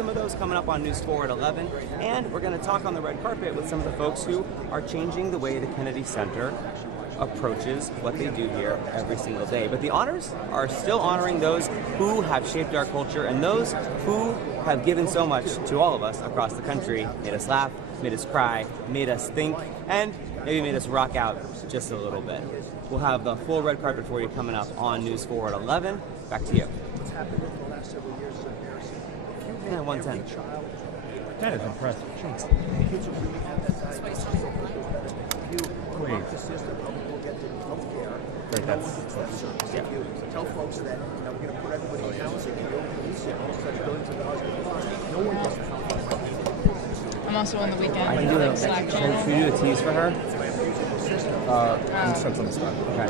some of those coming up on News 4 at 11. And we're going to talk on the red carpet with some of the folks who are changing the way the Kennedy Center approaches what they do here every single day. But the honors are still honoring those who have shaped our culture and those who have given so much to all of us across the country, made us laugh, made us cry, made us think, and maybe made us rock out just a little bit. We'll have the full red carpet for you coming up on News 4 at 11. Back to you. What's happened over the last several years is embarrassing. Yeah, 110. That is impressive. Kids are really have that you corrupt the system, how people get to health care. Right, No one gets that service. If you tell folks that we're going to put everybody in housing and you'll police it, all such billions of dollars in cost, no one gets the health care. I'm also on the weekend I can with do like Slack channel. Should we do a tease for her? Instructs on the spot. Okay.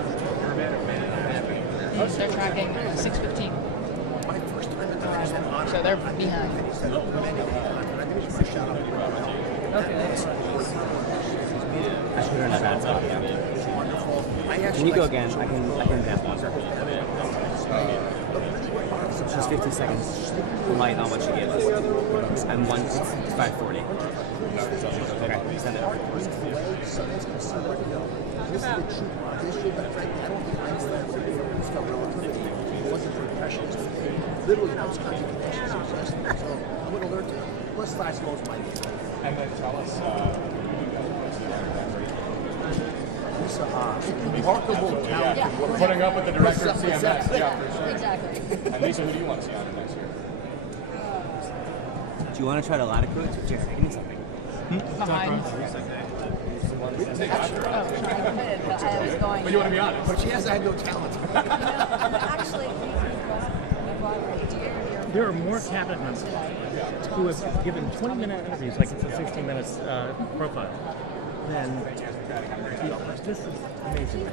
They're tracking 6:15. So they're behind. I put her in a bad spot, yeah. Can you go again? I can dance one. Just 50 seconds light on what she gave us. And it's 5:40. Okay, send it. This is the true issue, but frankly, I don't think Einstein would have discovered relativity if it wasn't for impressions. Literally, those kinds of connections exist. So I'm going to learn to. Plus, last most my game. And then tell us. Lisa, remarkable talent. Yeah, we're putting up with the director of CMS. Yeah, for sure. Exactly. And Lisa, who do you want to see on it next year? Do you want to try to ladder coach? Give me something. Behind. I was going. But you want to be honest. But she has had no talent. Actually, there are more cabinet members who have given 20-minute interviews, like it's a 60-minute profile, than this is amazing.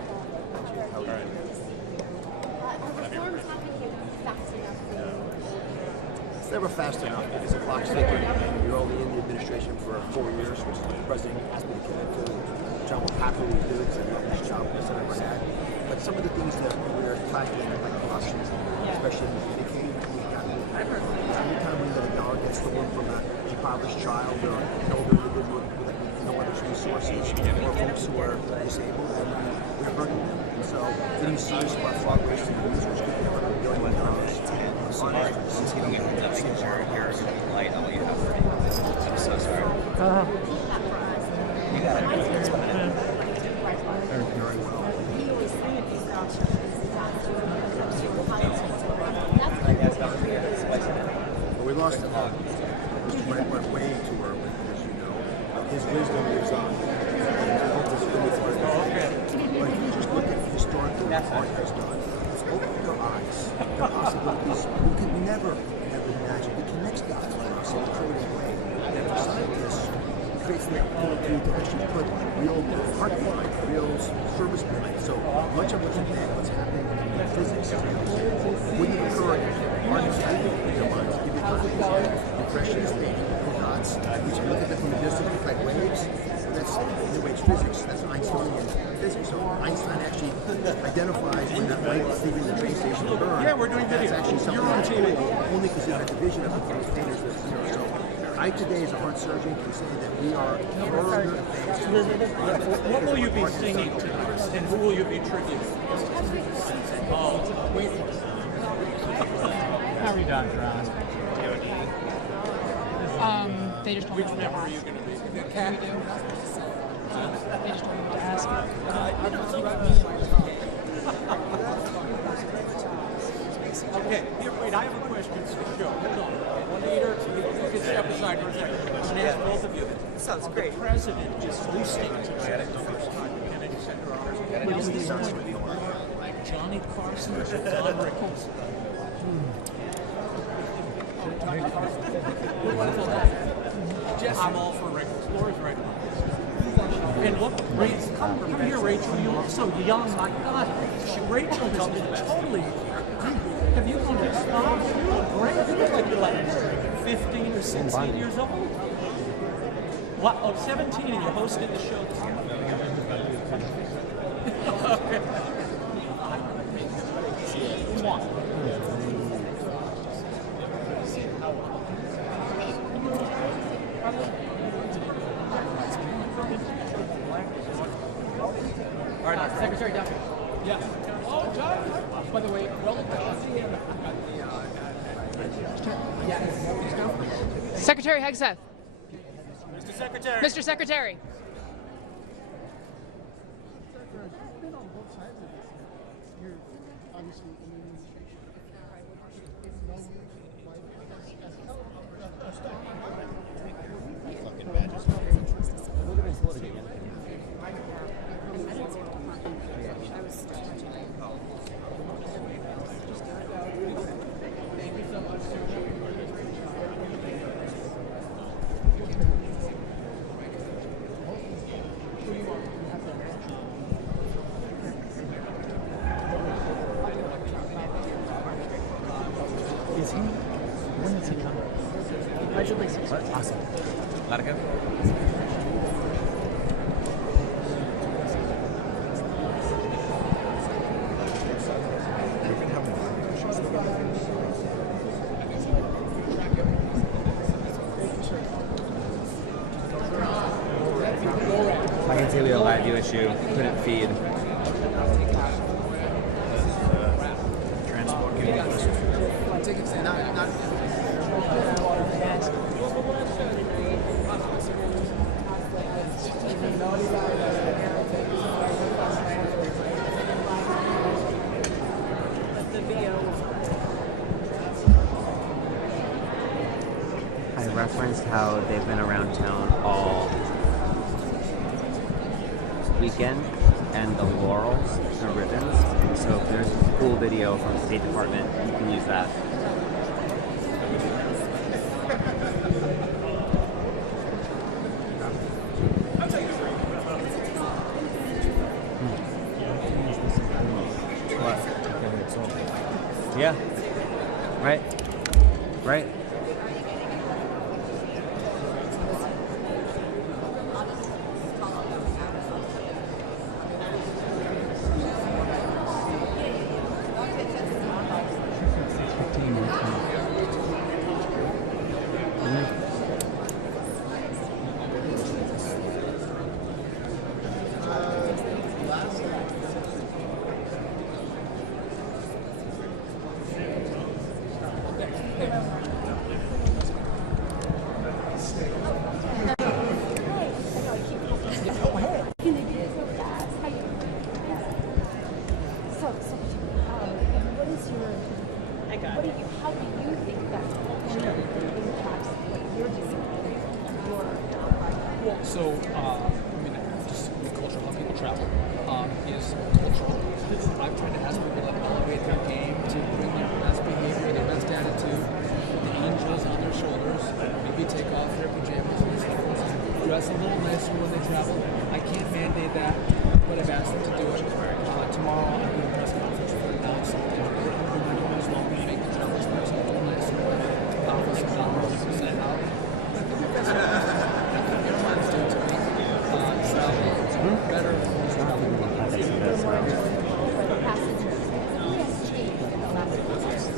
It's never fast enough because the clock's ticking and you're only in the administration for 4 years, which the president asked me to commit to, which I will happily do because I love this job as I've ever had. But some of the things that we're tackling, like corruption, especially in Medicaid, we've got anytime we get a dollar gets stolen from an impoverished child or an older individual with no other resources, or folks who are disabled, then we're hurting them. And so getting serious about fraud, waste, and abuse, which could be $100 billion. Sorry, since you don't get the signature, you're light on what you have for me. I'm so sorry. You got it. It's fine. Very well. I guess that was the spice in it. But we lost it all. Mr. went way too early, as you know. His wisdom lives on. And I hope this really is very good. But if you just look at historically what art has done, it's opened your eyes. The possibilities you can never imagine. It connects dots in a creative way. And for scientists, it creates the opportunity to actually put real heart behind, real service behind. So much of what's what's happening in physics wouldn't occur if artists had in their minds. Give you impressions, dots, which you look at them from a distance, look like waves. That's new age physics. That's Einsteinian physics. So Einstein actually identifies when that light is leaving the base station to burn. Yeah, we're doing video. That's actually something that's cool, only because he had the vision of the painters that zero. So I today, as a heart surgeon, can say that we are further advanced. What will you be singing tonight, and who will you be tributing? Oh, wait. How are you doing, Ron? They just told me Which to member are ask. you going to be? The cat? They just told me to ask. Okay, here, wait, I have a question for the show. Hold on. Leader, you can step aside for a second. I'm going to ask both of you. That sounds great. The president just listening to the first time Kennedy Center honors. What is this like Johnny Carson or Don Rickles? I'm all for Rickles. Laura's right about this. And look, Rachel, come here, Rachel. You look so young. My God, Rachel has been totally. Have you gone to spa? You look great. You look like you're like 15 or 16 years old. What? Oh, 17, and you hosted the show. Okay. Come on. Secretary Duffy. Yes. Oh, John. By the way, well done. Secretary Hegseth. Mr. Secretary. Mr. Secretary. Is he? When is he coming? Allegedly 6 What? Awesome. Let it go. I can see we have a live view issue. Couldn't feed. I referenced how they've been around town all weekend and the laurels, the ribbons. So if there's a cool video from the State Department, you can use that. What? Yeah. Right. Right. How do you think that culture impacts what you're doing? Well, so, I mean, just the culture of how people travel is cultural. I've tried to ask people to elevate their game, to bring their best behavior, their best attitude, the angels on their shoulders, maybe take off their pajamas and slippers, dress a little nicer when they travel. I can't mandate that, but I've asked them to do it. Tomorrow, I'm doing a press conference for announce something. As well, we make the travel experience a little nicer. With some dollars to send out. But I think that's what airlines do to me. Travel better for these travel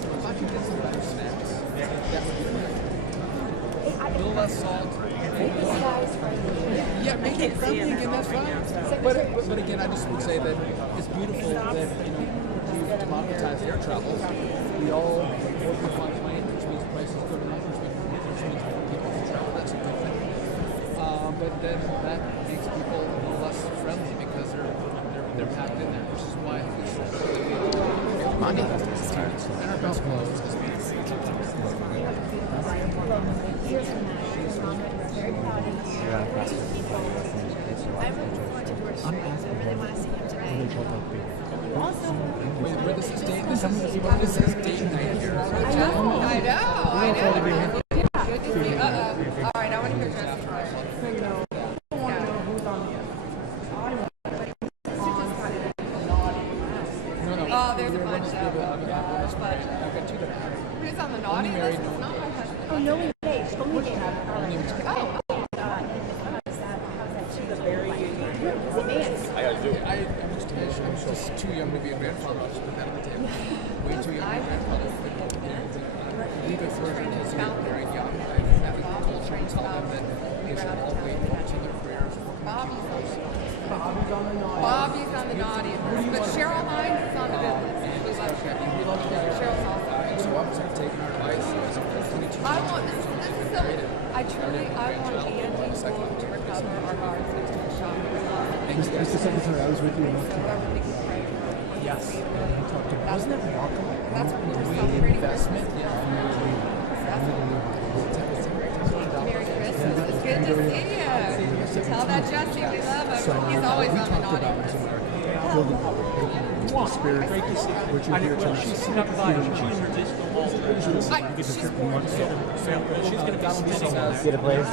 If I could get some better snacks, that would be great. A little less salt. Yeah, make it friendly again, that's fine. But again, I just would say that it's beautiful that, we've democratized air travel. We all work with one plane, which means prices go down, which means more people can travel. That's a good thing. But then that makes people a little less friendly because they're packed in there, which is why I think it's so important. Money and our best clothes is Very proud of you. I'm looking forward to doers. I really want to see him today. Also, wait, this is date night here. I know. Good to see you. All right, I want to hear Jessica. Oh, there's a bunch of I've got two that are who's on the naughty list? It's not my husband. Oh, no engaged. Only engaged. Oh. I'm just too young to be a grandfather. I'll just put that on the table. Way too young to be a grandfather. Leave it for kids who are very young. I have a culture and tell them that they should all wait for their careers. Bobby's on the naughty list, but Cheryl Hines is on the good list. We love Cheryl. Cheryl's awesome. So I'm just taking our advice. I want this is I want Andy to recover our guards next to the shop. Mr. Secretary, I was with you enough to Yes. Wasn't that remarkable? That's what we were celebrating. Investment. Merry Christmas. It's good to see you. Tell that Jesse we love him. He's always on the naughty list. Spirit. Great to see you. What you're here tonight. She's snuck by. She introduced the whole She's going to be sitting on Get a place.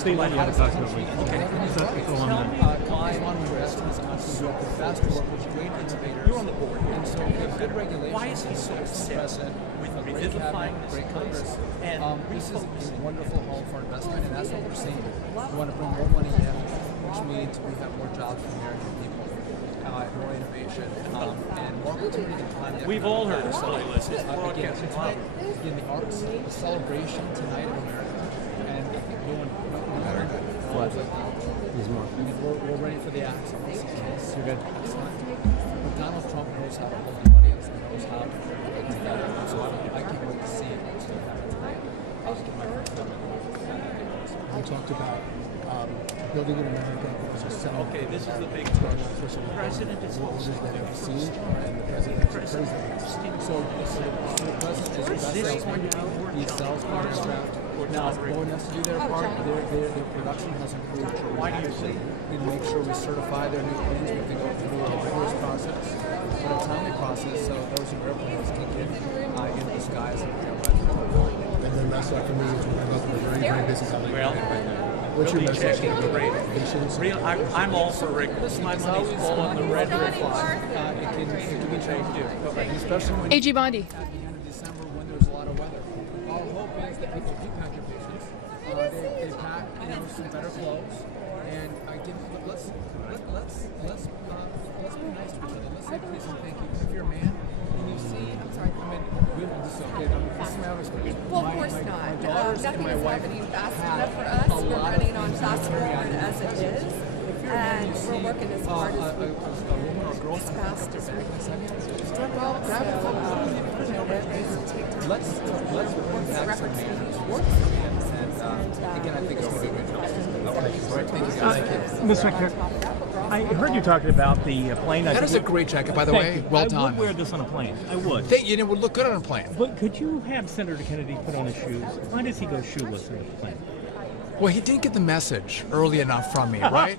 Stay like that approximately. Okay. So it's a long time. Clients want to invest in this country. We have the best workers, great innovators. You're on the board. And so we have good regulation. Why is he so upset with revivifying this great place Congress? and This is refocusing? a wonderful home for investment, and that's what we're seeing. We want to bring more money in, which means we have more jobs for American people, more innovation, and more opportunity to climb the We've all heard economic this playlist. It's ladder. broadcasting Again, in the arts, the celebration tonight of America, and I think no matter what. We're ready for the action. You're good. Excellent. But Donald Trump knows how to hold the audience and knows how to bring it together. So I can't wait to see it. We talked about building in America. Okay, this is the big push. The president is also that have seen and the president So the president is Is this going to be more he sells more aircraft. Now, Boeing has to do their part. Their production has improved dramatically. We make sure we certify their new planes. We have to go through a rigorous process, but a timely process, so those airplanes can get into the skies and And then last after me is we're very busy coming. Well, What's your Billy message checked to into the rating. patients? I'm all for rigorous. My money's all on the red flag. it can be changed too. Especially when AG Bondi. at the end of December when there's a lot of weather. Our hope is that people do pack your patients. They pack some better clothes, and let's be nice to each other. Let's say please and thank you. If you're a man and you see, I'm sorry, this is okay. This is my other story. Well, of course not. Nothing is happening fast enough for us. We're running on fast forward as it is, and we're working as hard as we woman or girl as fast as we Step out, grab a Let's bring back some manners. And again, I think it's going to be a good job. Thank you guys. Mr. Secretary, I heard you talking about the plane. That is a great jacket, by the Thank way. you. Well I done. would wear this on a plane. I would. Thank you. And it would look good on a plane. But could you have Senator Kennedy put on his shoes? Why does he go shoeless in the plane? Well, he did get the message early enough from me, right?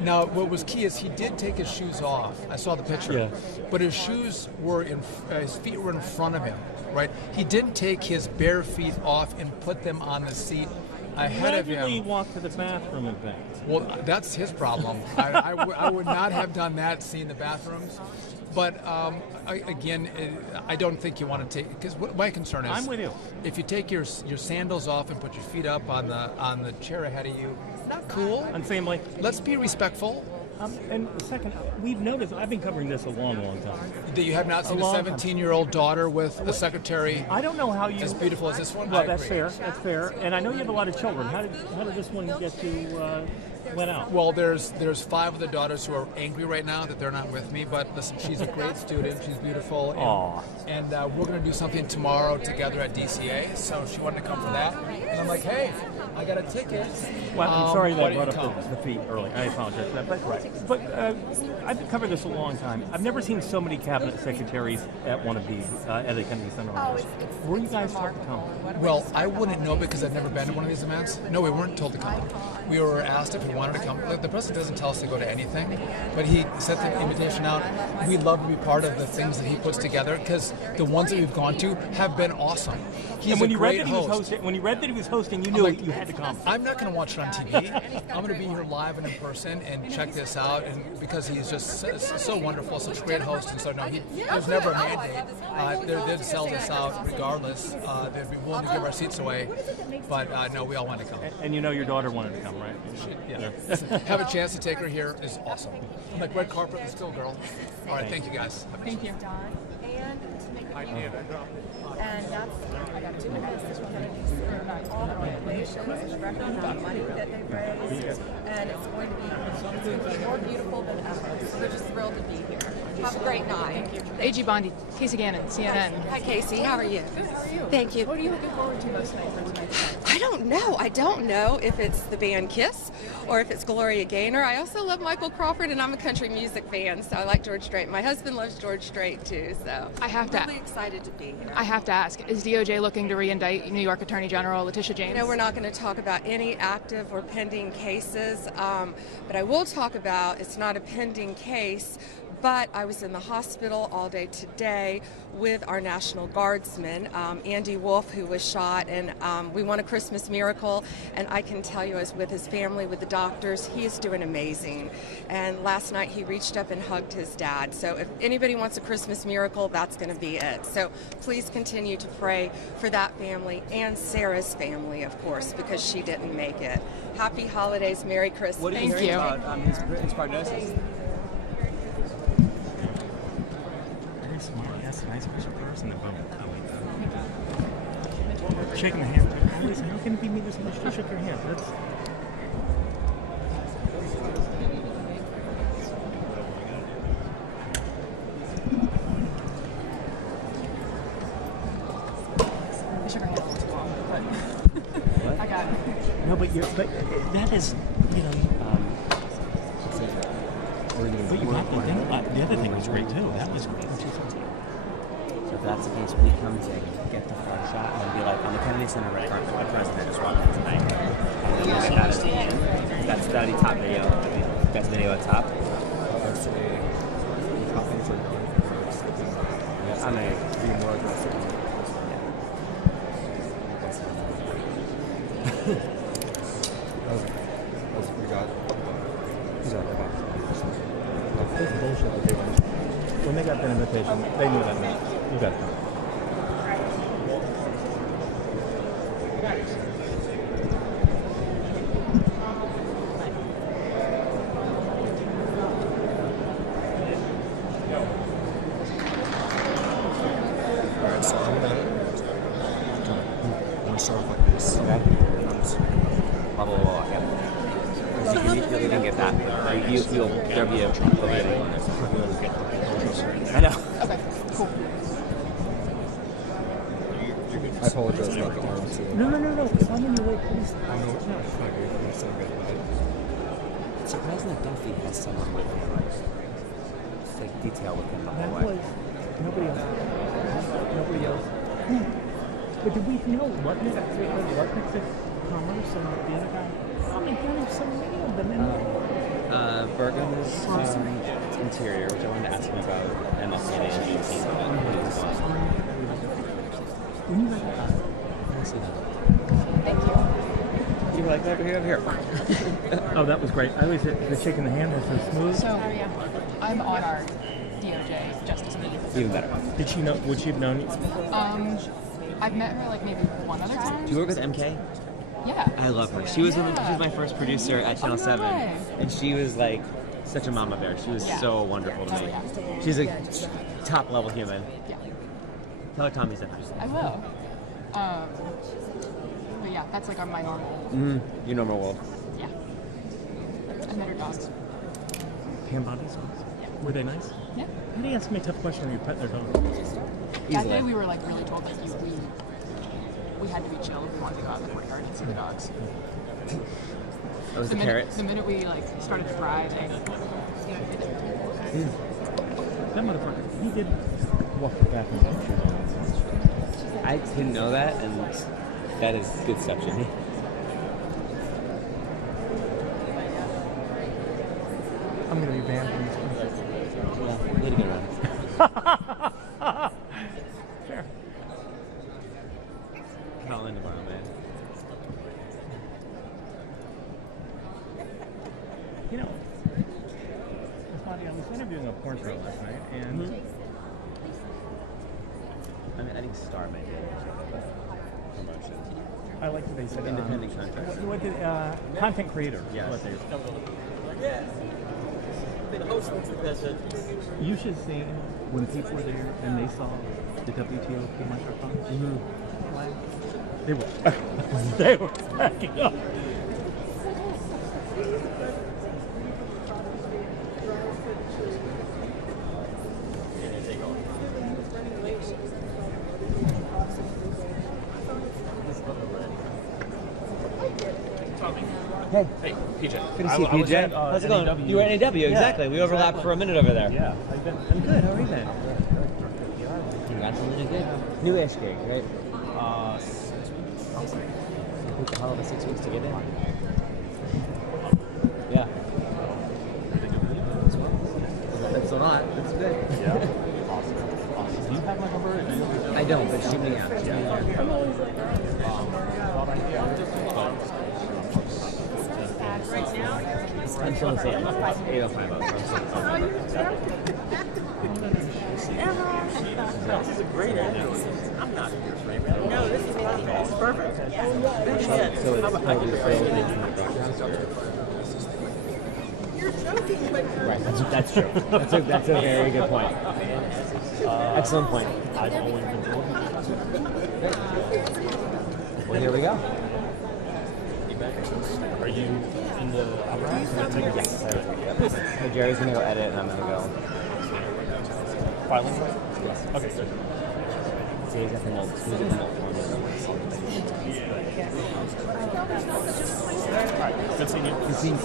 Now, what was key is he did take his shoes off. I saw the picture. Yeah. But his shoes were his feet were in front of him, right? He didn't take his bare feet off and put them on the seat ahead of Gradually him. walk to the bathroom, in fact. Well, that's his problem. I would not have done that, seeing the bathrooms. But I don't think you want to take, because my concern is, I'm with you. If you take your sandals off and put your feet up on the chair ahead of you, not cool. And family. Let's be respectful. And second, we've noticed, I've been covering this a long time. That you have not seen a long time. 17-year-old daughter with a secretary I don't know how you... as beautiful as this one. Well, I that's agree. fair. That's fair. And I know you have a lot of children. How did this one get to went out? Well, there's 5 of the daughters who are angry right now that they're not with me. But listen, she's a great student. She's beautiful. And we're going to do something tomorrow together at DCA. So she wanted to come for that. And I'm like, hey, I got a ticket. Well, I'm sorry that why I brought don't you up the feet early. I apologize for that. But I've covered this a long time. I've never seen so many cabinet secretaries at one of these, at a Kennedy Center. Were you guys told to come? Well, I wouldn't know because I've never been to one of these events. No, we weren't told to come. We were asked if we wanted to come. Look, the president doesn't tell us to go to anything, but he sent the invitation out. We love to be part of the things that he puts together because the ones that we've gone to have been awesome. He's And when a you read great that he was host. hosting, when you read that he was hosting, you knew you had to come. I'm not going to watch it on TV. I'm going to be here live and in person and check this out. And because he's just so wonderful, such a great host, and so no, there's never a mandate. They'd sell this out regardless. They'd be willing to give our seats away. But no, we all want to come. And you know your daughter wanted to come, right? Yeah. Have a chance to take her here is awesome. I'm like, red carpet, let's go, girl. All right, thank you guys. Thank you. And to make And that's, I got 2 minutes to Kennedy's, all the donations, the record amount of money that they've raised, and it's going to be more beautiful than ever. So we're just thrilled to be here. Have a great night. AG Bondi, Casey Gannon, CNN. Hi, Casey. How are you? Good. How are you? Thank you. What are you looking forward to most tonight for tonight's night? I don't know. I don't know if it's the band Kiss or if it's Gloria Gaynor. I also love Michael Crawford, and I'm a country music fan, so I like George Strait. My husband loves George Strait too, so I have I'm really excited to be here. I have to ask, is DOJ looking to re-indict New York Attorney General Letitia James? No, we're not going to talk about any active or pending cases, but I will talk about, it's not a pending case, but I was in the hospital all day today with our National Guardsman, Andy Wolf, who was shot, and we won a Christmas miracle, and I can tell you I was with his family, with the doctors. He is doing amazing. And last night he reached up and hugged his dad. So if anybody wants a Christmas miracle, that's going to be it. So please continue to pray for that family and Sarah's family, of course, because she didn't make it. Happy holidays, Merry Christmas. What are you hearing about his prognosis? Yes, nice person. Shaking the hand. How can it be me to shake your hand? That's... I shook her hand a little too long, but I got it. No, but that is, you know. But you got the other thing was great too. That was great. So if that's the case, we come to get the full shot and be like on the Kennedy Center red carpet, the president just walked in tonight. And then we'll get that at the end. That'd be top video. Best video at top. I'm a be more aggressive. It's bullshit. When they got the invitation, they knew that night. You got it. Alright, so I'm gonna start off like this. Okay. Blah, blah, blah, yeah. You can get that. There'll be a I know. Okay, cool. I apologize about the arms. No. Because I'm in your way, please. I know it's not funny. It's so good. It's surprising that Duffy has someone with him. It's like detail with him the That whole way. was nobody else. Nobody else. But did we know what makes it commerce and the other guy? Oh my God, there's so many of them. Bergen is interior, which I wanted to ask him about MLK and Juneteenth. When you read that, Thank you. You were like, over here. oh, that was great. I always the shaking the hand was so smooth. So, I'm on our DOJ Justice Meeting. Even better. Did she know? Would she have known you? I've met her like maybe one other time. Do you work with MK? Yeah. I love her. She was my first producer at Channel 7, and she was like such a mama bear. She was so wonderful to me. She's a top level human. Yeah. Tell her Tommy said hi. I will. But yeah, that's like on my normal. Your normal world. Yeah. I met her dogs. Hand bodies? Yeah. Were they nice? Yeah. How do you ask me a tough question when you're petting their dog? That day we were like really told that we had to be chill if we wanted to go out in the courtyard and see the dogs. That was the carrots. The minute we like started to drive, That motherfucker, he did walk back in the shoes. I didn't know that, and that is good stuff, Jimmy. I'm gonna be banned from this country. Yeah, way to get around. Fair. Call in tomorrow, man. You know, it's funny, I was interviewing a porn star last night, and I think Star might be a promotion. I like what they said. Independent contractor. What did content creator? Yes. What they You should see when people were there and they saw the WTOP microphones. They were they were cracking up. Hey. Hey, PJ. Good to see you, PJ. How's it going? You were at NAW, exactly. We overlapped for a minute over there. Yeah. I'm good. How are you, man? Congrats on the gig. New-ish gig, right? 6 weeks. Awesome. It took a hell of a 6 weeks to get in. Yeah. That's a lot. That's good. Yeah. Awesome. Do you have my number? I don't, but shoot me out. I'm still saying 805. This is a great idea. I'm not your favorite. No, this is perfect. So it's totally You're joking, but right. That's true. That's a very good point. Excellent point. I've always been told. Well, here we go. Are you in the apparatus? Yes. So Jerry's gonna go edit, and I'm gonna go. Filing? Yes. Okay, good. See, he's got the notes. He's got the notes. Alright, good seeing you. Good seeing you.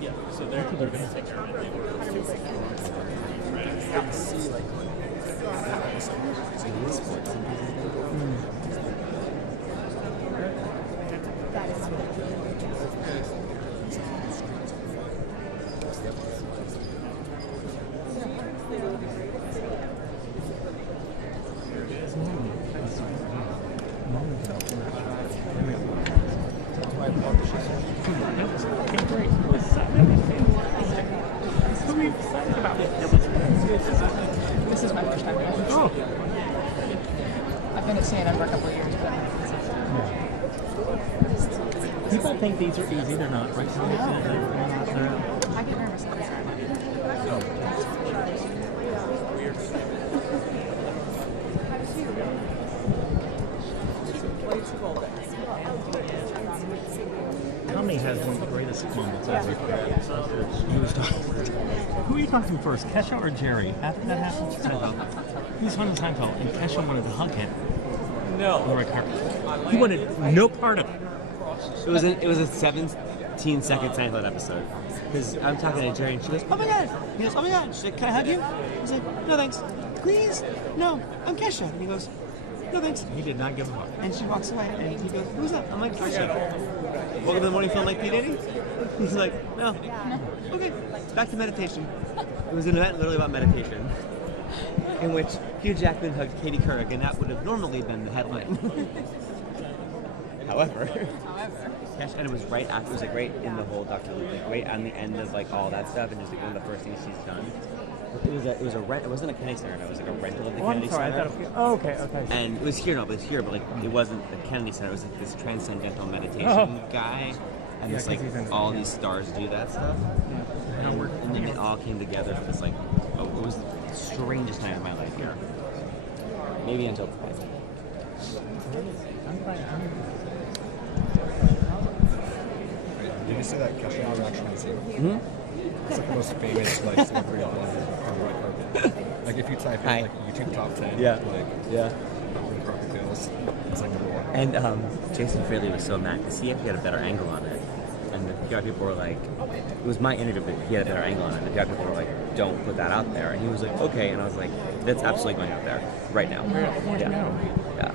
Yeah, so they're going to take care of it. This is my first time here. Oh. I've been at CNN for a couple of years, but People think these are easy. They're not, right? I get nervous at this. Tommy has one of the greatest moments ever. He was talking. Who are you talking to first, Kesha or Jerry? After that happened, Seinfeld. He was on the Seinfeld, and Kesha wanted to hug him. No. On the red carpet. He wanted no part of it. It was a 17-second Seinfeld episode. Because I'm talking to Jerry, and she goes, "Oh my god!" He goes, "Oh my god!" She's like, "Can I hug you?" He's like, "No thanks." "Please, no, I'm Kesha." And he goes, "No thanks." He did not give a fuck. And she walks away, and he goes, "Who's that?" I'm like, "Kesha." Welcome to the morning film like P. Diddy? He's like, "No." Okay, back to meditation. It was an event literally about meditation, in which Hugh Jackman hugged Katie Couric, and that would have normally been the headline. However, and it was right after, it was like right in the whole Dr. Luke, like right on the end of like all that stuff, and it was like one of the first things she's done. It was a rent. It wasn't a Kennedy Center. It was like a rental of the Kennedy Center. Okay. And it was here, but like it wasn't the Kennedy Center. It was like this transcendental meditation guy, and it's like all these stars do that stuff. And then they all came together for this like, it was the strangest time of my life here. Maybe until today. Did you see that Kesha was actually seen? Mm-hmm. It's like the most famous like celebrity on the red carpet. Like if you type in like YouTube top 10, red carpet fails, it's like number one. And Jason Fraley was so mad because he actually had a better angle on it. And the PR people were like, it was my interview, but he had a better angle on it. And the PR people were like, don't put that out there. And he was like, okay. And I was like, that's absolutely going out there right now. Yeah.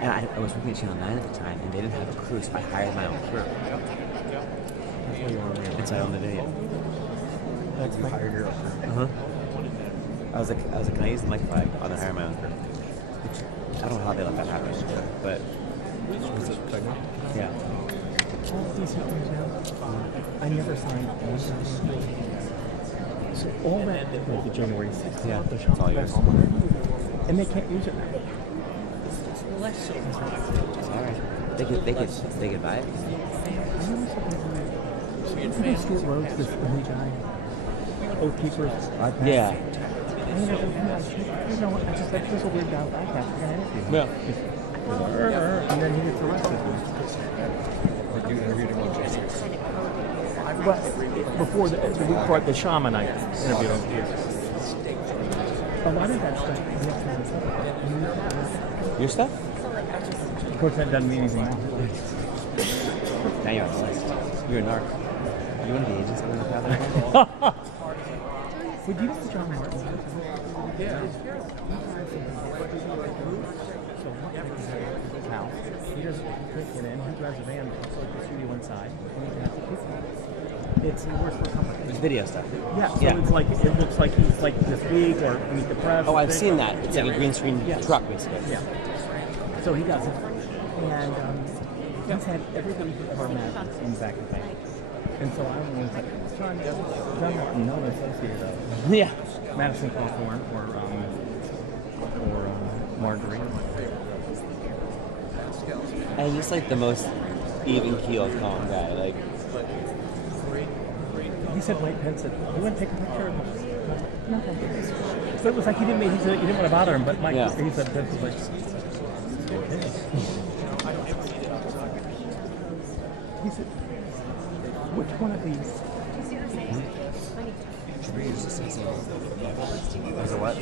And I was working at Channel 9 at the time, and they didn't have a crew, so I hired my own crew. And so I owned the video. That's you hired your own crew. I was like, can I use the mic flag? I'm gonna hire my own crew. Which, I don't know how they let that happen, but Was it pregnant? yeah. All these things now. I never signed one time. So all that like the January 6th, Yeah, the it's shop all back yours. home, and they can't use it now. less so. All right. They could buy it. Street Roads, this new guy. Oath Keepers. Yeah. You know what? I just like, there's a weird guy with iPad. We're going to interview him. Yeah. And then he gets arrested. You interviewed him on Jason. Well, before the shaman, I interviewed him. A lot of that stuff. Your stuff? Of course, that doesn't mean anything now. Now you're on the list. You're a narc. You one of the agents I'm going to have? Would you know John Martin? Yeah. So his house. He doesn't get in. He drives a van so the studio inside. And he can have the people. It's worse for company. It's video stuff. Yeah. So it's like it looks like he's like this big or meet the press. Oh, I've seen that. It's like a green screen truck, basically. Yeah. So he does it, and he's had everybody ever met in the back of the bank. And so I was like, John Martin, no associated of. Yeah. Madison Cawthorn or Marjorie. And just like the most even-keeled, calm guy. Like, he said Mike Pence said, "You want to take a picture?" No, thank you. So it was like he didn't want to bother him, but Mike, he said, "This is like." He said, "Which one of these?" is it what?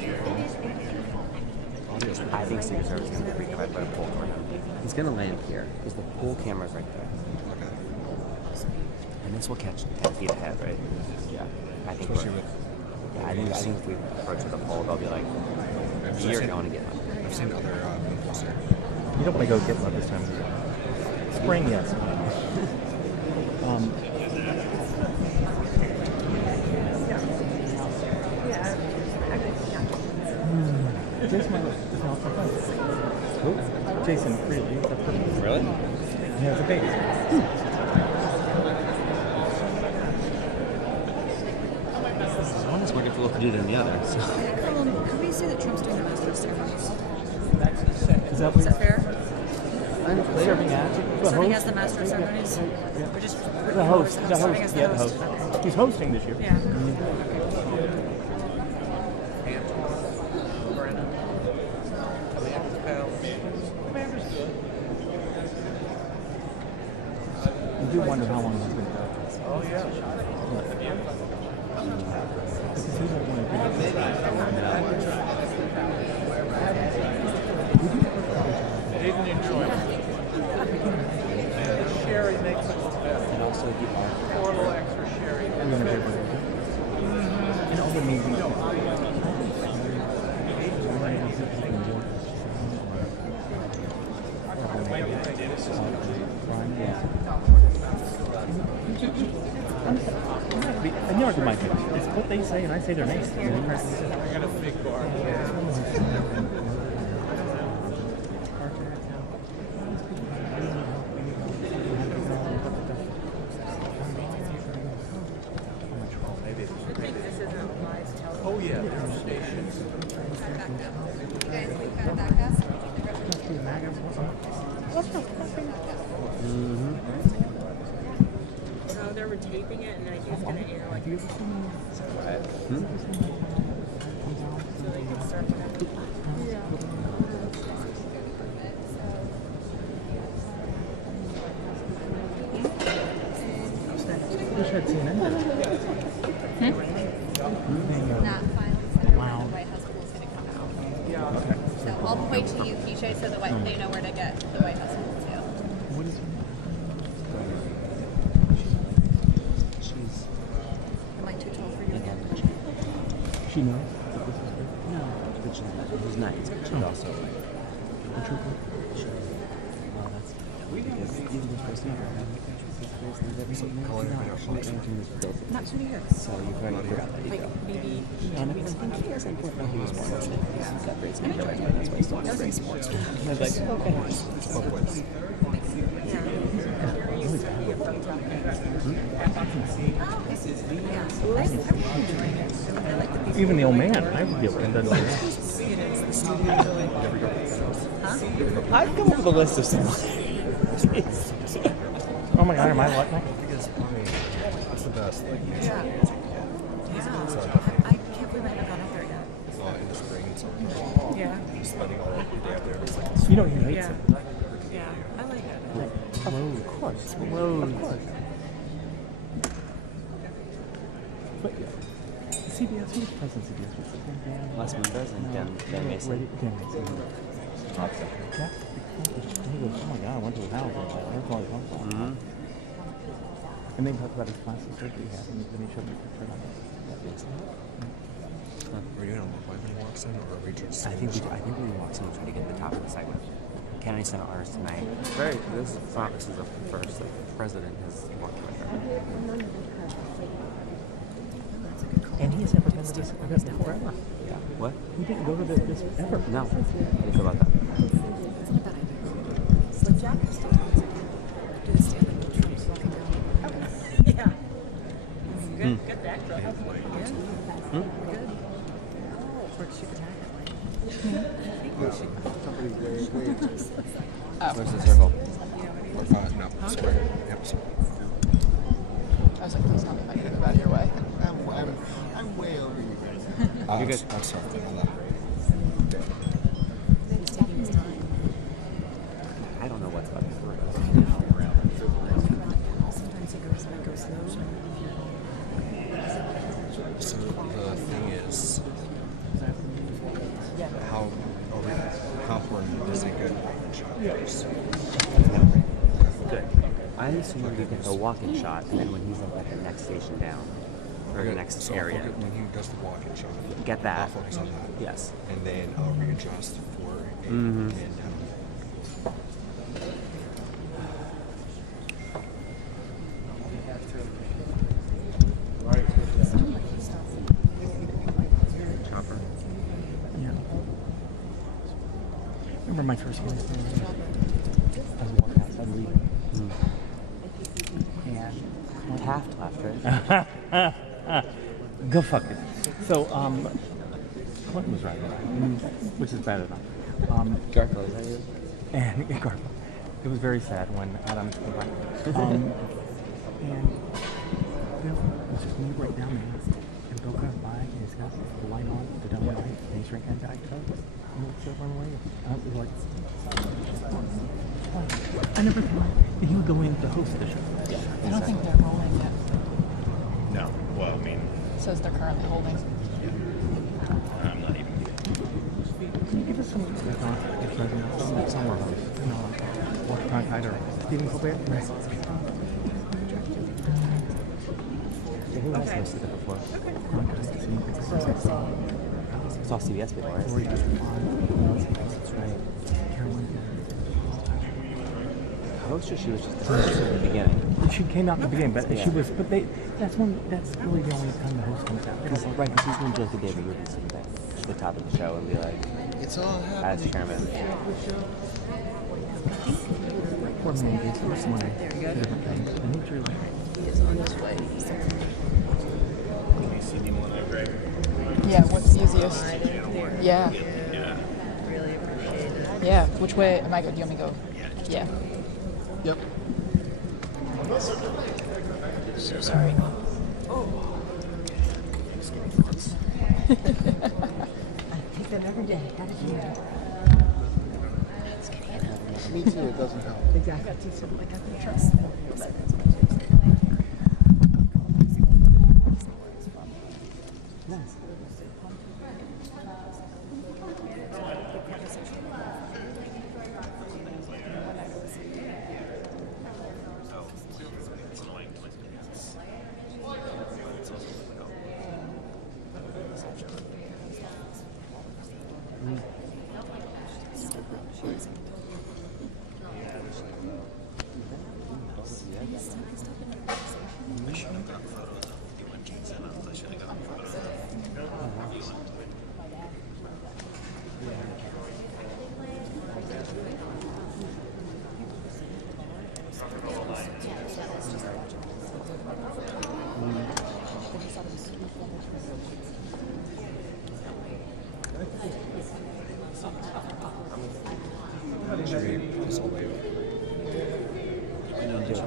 I think Secret Service is going to be freaked out by a pool camera. He's going to land here because the pool camera's right there. And this will catch 10 feet ahead, right? Yeah. I think I think if we approach with a pole, they'll be like, you're going to get one. I've seen other movies there. You don't want to go get one this time of year. Spring, yes. Jason Freely. Really? He has a baby. One is working for local dude than the other. So. Can we say that Trump's doing the master of ceremonies? Is that fair? Serving as? Serving as the master of ceremonies? Or just The host. serving as the host? He's hosting this year. Yeah. You do wonder how long he's going to go. Oh, yeah. Because he won't want to do it. Didn't enjoy it. And sherry makes it better. And also, Pour a little extra sherry. And all the amazing I never do my pitch. It's what they say, and I say their name. I got a big bar. Oh yeah, there are stations. So they were taping it, and then he was going to air like. Wish I'd seen it. Not finally set up when the White House pool is going to come out. Okay. So I'll point to you, Keisha, so they know where to get the White House pool too. What is Am I too tall for you again? she knows? no, but he's nice. But she's also like, well, that's because even the first number, Not too many years. so you probably figure out that you go. Maybe. And I think he was important when he was born. He separates me, that's why he's still great sports. And I was like, okay. Even the old man, I would be able to do that. Huh? I've come up with a list of some. Oh my God, am I what? Because it's the best. Like, Yeah. so I can't believe I haven't gone up there yet. in the spring and so Yeah. just spending all day up there. It's like You know he hates Yeah. it. Yeah. I like it. Road. Of course. Road. Of course. But CBS, who's president of CBS? What's his name? Les Mendes and Dan Mason. Dan Mason. Yeah. He goes, oh my God, I went to his house. Where's all his house? And then he talked about his plastic surgery he had, and then he showed me a picture of it. Are we gonna look like when he walks in, or are we just? I think we walk in and try to get to the top of the segment. Kennedy Center honors tonight. This is the first that the president has walked with her. And he has never been to this event forever. Yeah. What? He didn't go to this ever. No. How do you feel about that? It's not a bad idea. Slim Jack has to do the standing troops walking down. Yeah. Good. Good backdrop. Yeah. Good. Where she could tag it like. Where's the circle? No, square. Yep, square. I was like, please tell me if I can move out of your way. I'm way over you guys. You're good. I'm sorry. He's taking his time. I don't know what's about to happen. Sometimes he goes slow. So the thing is, how important is a good shot? Good. I assume we get the walk-in shot, and then when he's at the next station down, or the next so area, when he does the walk-in shot, get that. I'll focus on that. Yes. And then I'll readjust for a Mhm. and Chopper. Yeah. Remember my first year? I was walking outside reading. And Half left, right? go fuck it. So, Clinton was right, which is bad enough. Garfield, is that you? And Garfield. It was very sad when Adam came back. And Bill was just me right down there. And Bill comes by and he's got the light on, the double light, and he's drinking Diet Coke. And he'll run away. I was like, I never thought that he would go in to host the show. I don't think they're rolling yet. No. Well, I mean, It says they're currently holding. I'm not even. Can you give us some somewhere host? You know, Walter Cronkite or Stephen Colbert? Right. Yeah, who has hosted it before? It's all CBS before, right? That's right. Hostess, she was just the host at the beginning. She came out in the beginning, but Yeah. she was. But that's really the only time the host comes out. Because she's going to do the David Rubenson thing at the top of the show and be like, it's all as chairman. Poor man gave so much money to different things, and he truly. He is on his way. Yeah, what's easiest? Yeah. Really appreciate it. Yeah. Which way am I going? Do you want me to go? Yeah. Yep. So sorry. I think that every day. How did you know? Me too. It doesn't help. Exactly. I got the trust. Nice. Should we put this all the way up? Do it now,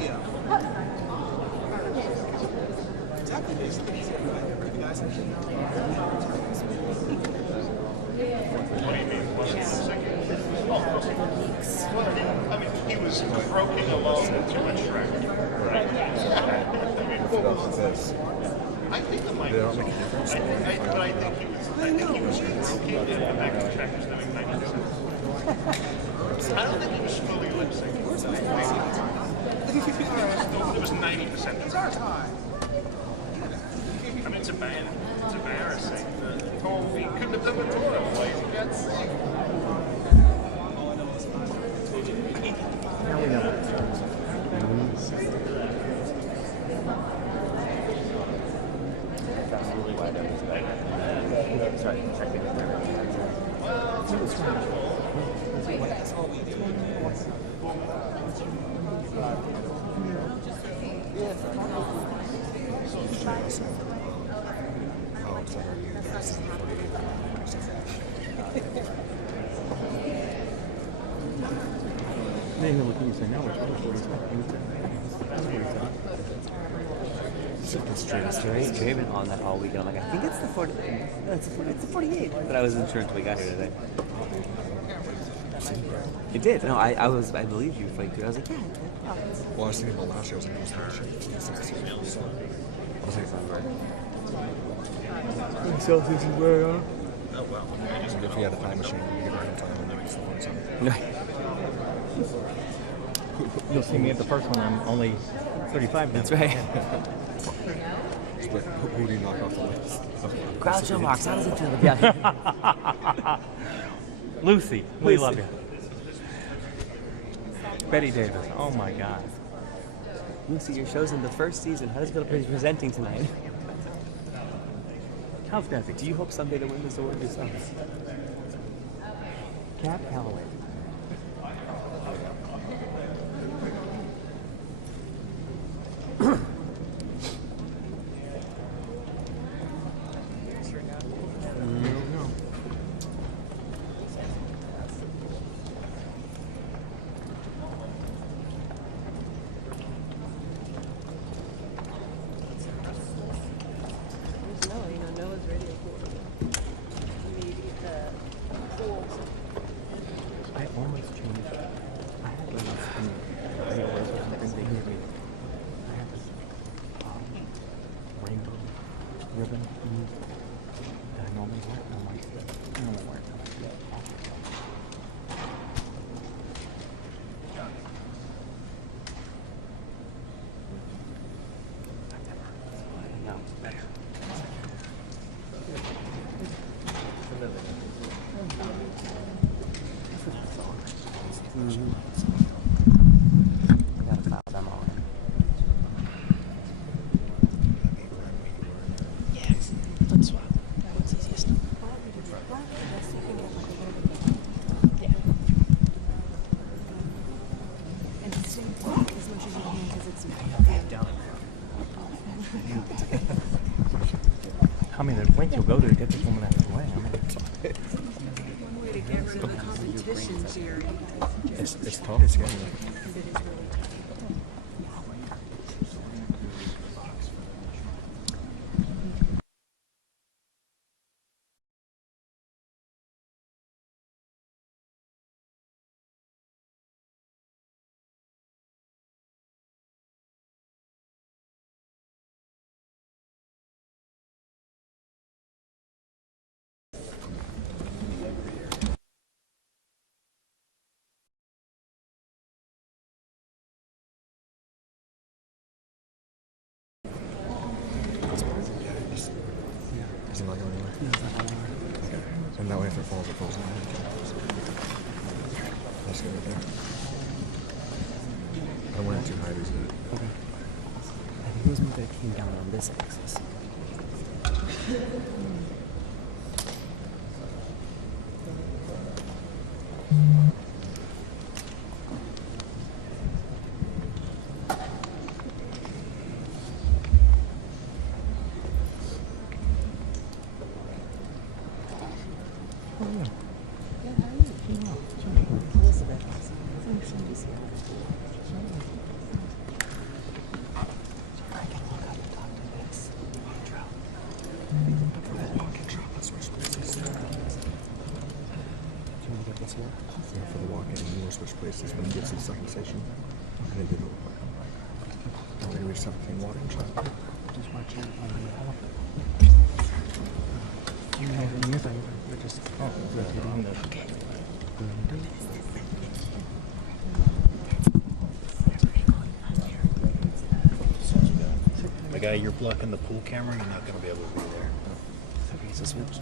yeah. I mean, he was croaking along with too much track. Right. I think it might. But I think he was. I think he was croaking, and the back of the track was doing 92. I don't think he was fully lip syncing. It was 90%. I mean, it's embarrassing. He couldn't have done the tour otherwise. Now we know what That's really wide open. Sorry, checking it there. Then you look at you and say, no, it's 47. That's what he thought. Straight Draven on that all weekend. I'm like, I think it's the 40. No, it's the 48. But I wasn't sure until we got here today. It did. No, I believed you for like 2 hours. I was like, yeah. Well, I was thinking about last year. I was like, it was last year. So, I was like, Celsius is where oh, wow. If we had a time machine, we could run in time and maybe just learn something. You'll see me at the first one. I'm only 35 now. That's right. But who do you knock off the list? Groucho Marx, how does it feel to be out here? Lucy, we love you. Betty Davis, oh my God. Lucy, your show's in the first season. How does it feel to be presenting tonight? How's Desi? Do you hope someday to win this award yourself? Cat Calloway. I almost changed. I had this something they gave me. I had this rainbow ribbon that I normally wear. And I'm like, I don't wear it. I gotta file them all in. Yeah, let's swap. What's easiest? Yeah. And stay as much as you can because it's Down. I mean, the length you'll go to get this woman out of the way. I mean, one way to get rid of the competition, Jerry. It's totally scary. not going anywhere. No, it's not going anywhere. Okay. And that way if it falls in my hand. Let's go right there. I don't want it too high to use it. Okay. I think it was more that it came down on this axis. Yeah, for the walk-in, and we'll switch places when he gets to the second station. And then do the walk. Maybe we just have a clean water and try. Just watch it on the you know, we're just rotating the. Okay. The guy, you're blocking the pool camera, you're not going to be able to be there. Okay, so switch.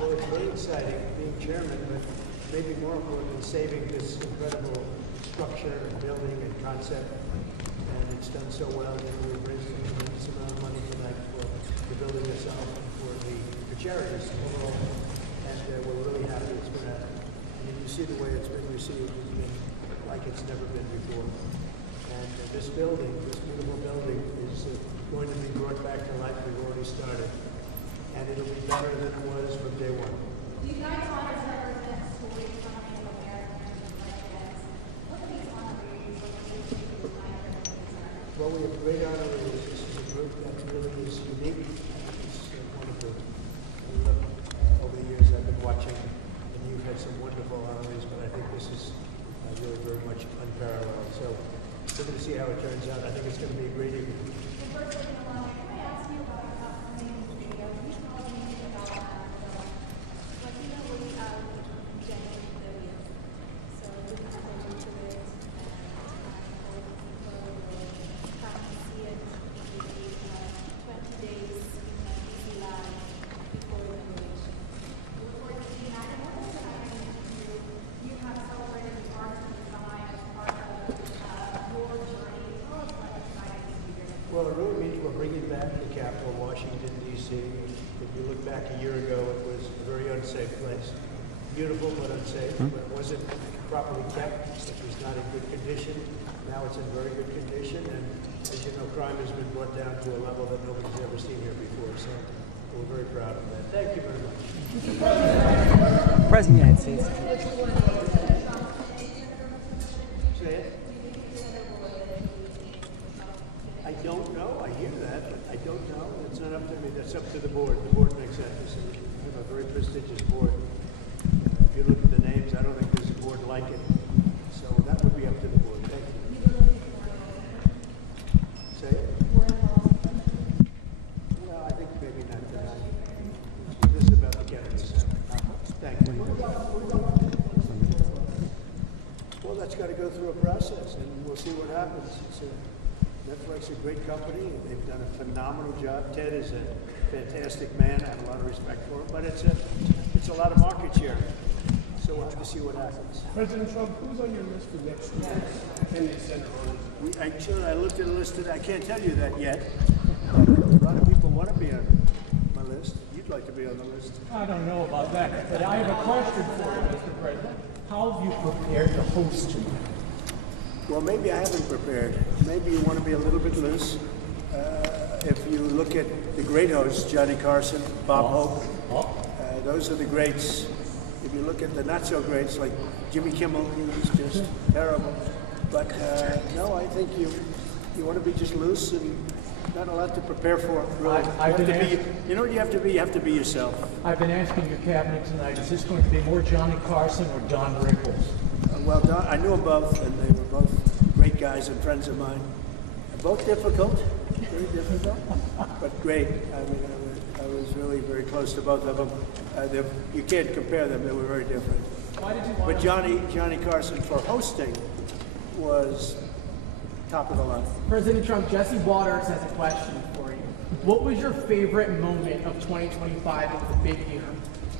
Well, it's very exciting being chairman, but maybe more important is saving this incredible structure and building and concept. And it's done so well that we've raised a tremendous amount of money tonight for the building itself and for the charities overall. And we're really happy it's been a, I mean, you see the way it's been received, it's been like it's never been before. And this building, this beautiful building, is going to be brought back to life. We've already started. And it'll be better than it was from day one. You guys want to represent stories from Americans like this. What are these honorees? Well, we have great honorees. This is a group that really is unique. It's wonderful. We look, over the years I've been watching, and you've had some wonderful honorees, but I think this is really very much unparalleled. So we're going to see how it turns out. I think it's going to be a great evening. First thing, Melania, can I ask you about your upcoming video? You told me about that film. But you know, we January 30th. So looking forward to it. And I hope people will come and see it. Maybe 20 days in a busy line before inauguration. Look forward to seeing that. And what else can I mention to you? You have celebrated the art and design as part of your journey. Tell us what exciting you here. Well, it really means we're bringing back the capital, Washington, D.C. If you look back a year ago, it was a very unsafe place. Beautiful, but unsafe. But it wasn't properly kept. It was not in good condition. Now it's in very good condition, and as you know, crime has been brought down to a level that nobody's ever seen here before. So we're very proud of that. Thank you very much. President of the United States. Say it. I don't know. I hear that, but I don't know. It's not up to me. That's up to the board. The board makes that decision. We have a very prestigious board. If you look at the names, I don't think there's a board like it. So that would be up to the board. Thank you. Say it. No, I think maybe not tonight. This is about the Kennedy Center. Thank you. Well, that's got to go through a process, and we'll see what happens. Netflix is a great company, and they've done a phenomenal job. Ted is a fantastic man. I have a lot of respect for him, but it's a lot of market share. So we'll have to see what happens. President Trump, who's on your list for next year's Kennedy Center? I looked at a list today. I can't tell you that yet. A lot of people want to be on my list. You'd like to be on the list. I don't know about that, but I have a question for you, Mr. President. How have you prepared to host tonight? Well, maybe I haven't prepared. Maybe you want to be a little bit loose. If you look at the great hosts, Johnny Carson, Bob Hope, those are the greats. If you look at the not-so-greats, like Jimmy Kimmel, he's just terrible. But no, I think you want to be just loose and not a lot to prepare for. Really. You know what you have to be? You have to be yourself. I've been asking your cabinet tonight, is this going to be more Johnny Carson or Don Rickles? Well, Don, I knew them both, and they were both great guys and friends of mine. Both difficult, very difficult, but great. I mean, I was really very close to both of them. You can't compare them; they were very different. Why did you want But Johnny Carson for hosting was top of the line. President Trump, Jesse Waters has a question for you. What was your favorite moment of 2025? It was a big year.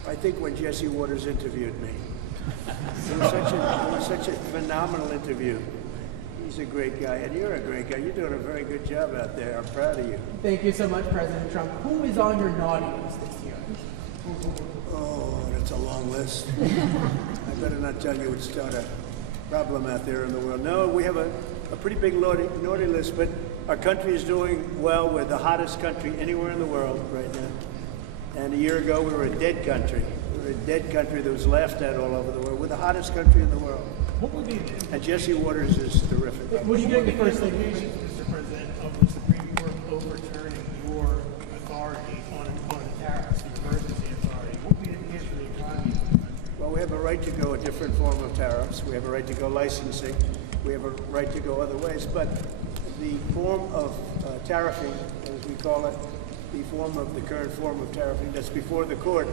I think when Jesse Waters interviewed me. It was such a phenomenal interview. He's a great guy, and you're a great guy. You're doing a very good job out there. I'm proud of you. Thank you so much, President Trump. Who is on your naughty list this year? Oh, that's a long list. I better not tell you, it'd start a problem out there in the world. No, we have a pretty big naughty list, but our country is doing well. We're the hottest country anywhere in the world right now. And a year ago, we were a dead country. We were a dead country that was laughed at all over the world. We're the hottest country in the world. What would be And Jesse Waters is terrific. What do you get the first implications, Mr. President, of the Supreme Court overturning your authority on tariffs, the emergency authority? What would be the implications for the economy? Well, we have a right to go a different form of tariffs. We have a right to go licensing. We have a right to go other ways. But the form of tariffing, as we call it, the current form of tariffing that's before the court,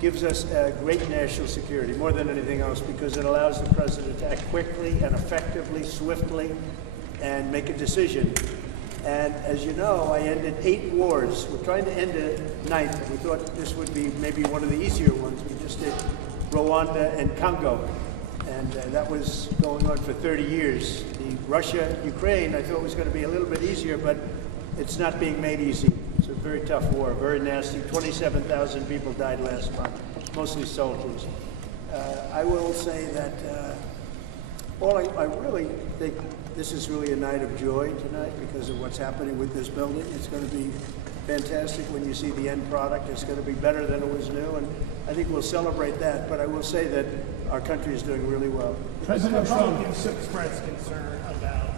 gives us great national security, more than anything else, because it allows the president to act quickly and effectively, swiftly, and make a decision. And as you know, I ended 8 wars. We're trying to end a 9th. We thought this would be maybe one of the easier ones. We just did Rwanda and Congo. And that was going on for 30 years. The Russia-Ukraine, I thought was going to be a little bit easier, but it's not being made easy. It's a very tough war, very nasty. 27,000 people died last month, mostly soldiers. I will say that I really think this is really a night of joy tonight because of what's happening with this building. It's going to be fantastic when you see the end product. It's going to be better than it was new, and I think we'll celebrate that. But I will say that our country is doing really well. President Trump expressed concern about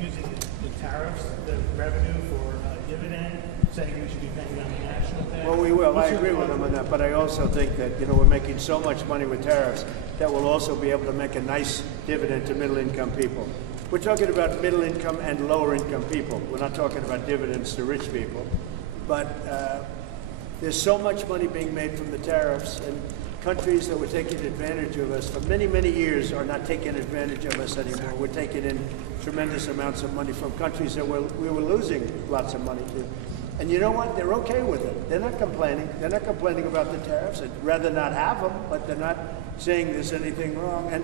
using the tariffs, the revenue for dividend, saying we should be paying on the national debt. Well, we will. I agree with him on that. But I also think that, we're making so much money with tariffs that we'll also be able to make a nice dividend to middle-income people. We're talking about middle-income and lower-income people. We're not talking about dividends to rich people. But there's so much money being made from the tariffs, and countries that were taking advantage of us for many, many years are not taking advantage of us anymore. We're taking in tremendous amounts of money from countries that we were losing lots of money to. And you know what? They're okay with it. They're not complaining. They're not complaining about the tariffs. They'd rather not have them, but they're not saying there's anything wrong. And